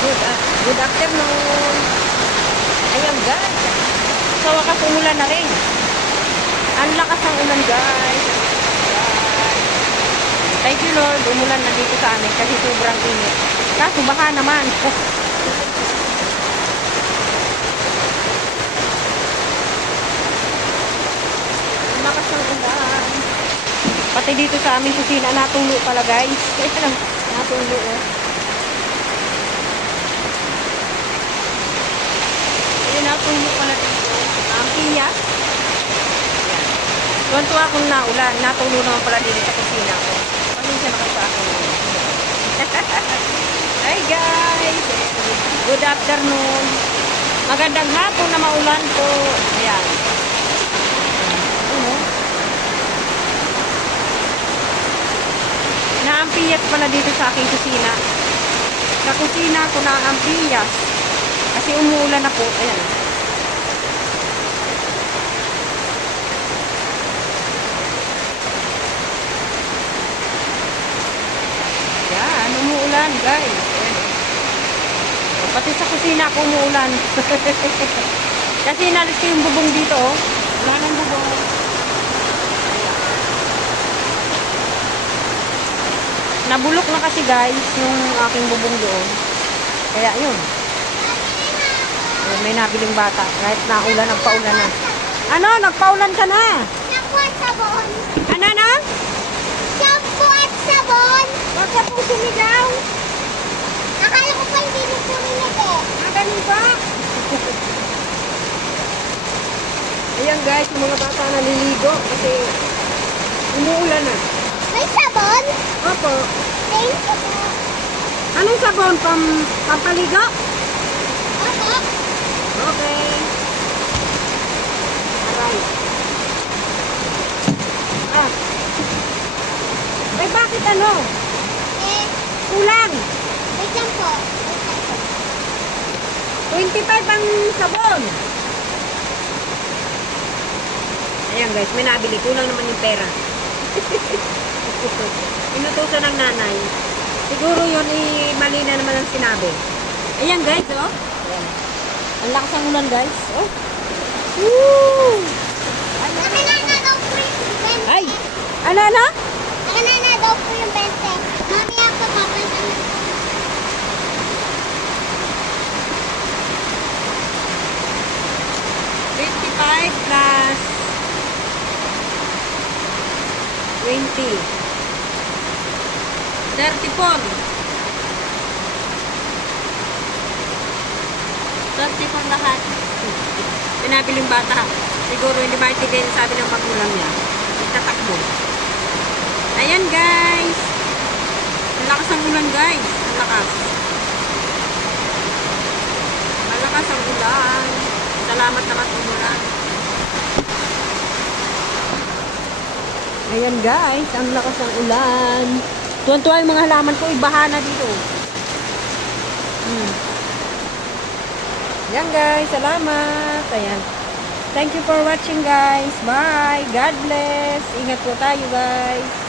Good afternoon. Ayan guys. Sa wakas umulan na rin. Ang lakas ng ulan guys. Thank you Lord. Umulan na dito sa amin kasi sobrang init. Kaso baka naman. Ang lakas ng ulan. Pati dito sa amin kusina natulo pala guys. Natulo oh. Natulo pala dito. Ang piyas. Tuwan-tuwa akong naulan. Natulo naman pala dito sa kusina ko. Pasensya na kayo sa akin. Hi guys! Good afternoon. Magandang hapon na maulan po. Ayan. Ano? Naampiyas pala dito sa aking kusina. Sa kusina ko naampiyas. Kasi umuulan na po. Ayan. Yan. Umuulan guys. Ayan. Pati sa kusina ako umuulan. Kasi inalis ko yung bubong dito. Oh. Wala nang bubong. Nabulok na kasi guys yung aking bubong doon. Kaya yun. May nabiling bata. Kahit naulan, nagpaulan na. Ano? Nagpaulan ka na? Shampoo at sabon. Ano na? Shampoo at sabon. Huwag ka pong sumigaw. Akala ko pa hindi mo pumilit eh. Ganun ba? Ayan guys, yung mga bata naliligo kasi umuulan na. May sabon? Opo. Thank you po. Anong sabon? Pampaligo? Opo. Okay. Alright. Ah. Ay, bakit ano? Eh, Kulang. wait lang po. Wait lang po. 25 ang sabon. Ayan guys, may nabili. Kulang naman yung pera. Inutusan ng nanay. Siguro yun, mali na naman ang sinabi. Ayan guys, oh. Ayan. Ang lakas ng ulan guys. Oh. Woo! Nakanana daw po yung 20. Ay! Ano? Nakanana daw po yung 20. Mami ako papansin. 25 plus 20. 34. 34 lahat. Pinabiling bata. Siguro hindi maintindihan yung sabi ng magulang niya. Itatakbo. Ayan guys. Ang lakas ng ulan guys. Ang lakas. Malakas ang ulan. Salamat naman sa ulan. Ayan guys. Ang lakas ng ulan. Tuwan-tuwa yung mga halaman ko. Ibaha na dito. Ayan guys. Salamat. Ayan. Thank you for watching guys. Bye. God bless. Ingat po tayo guys.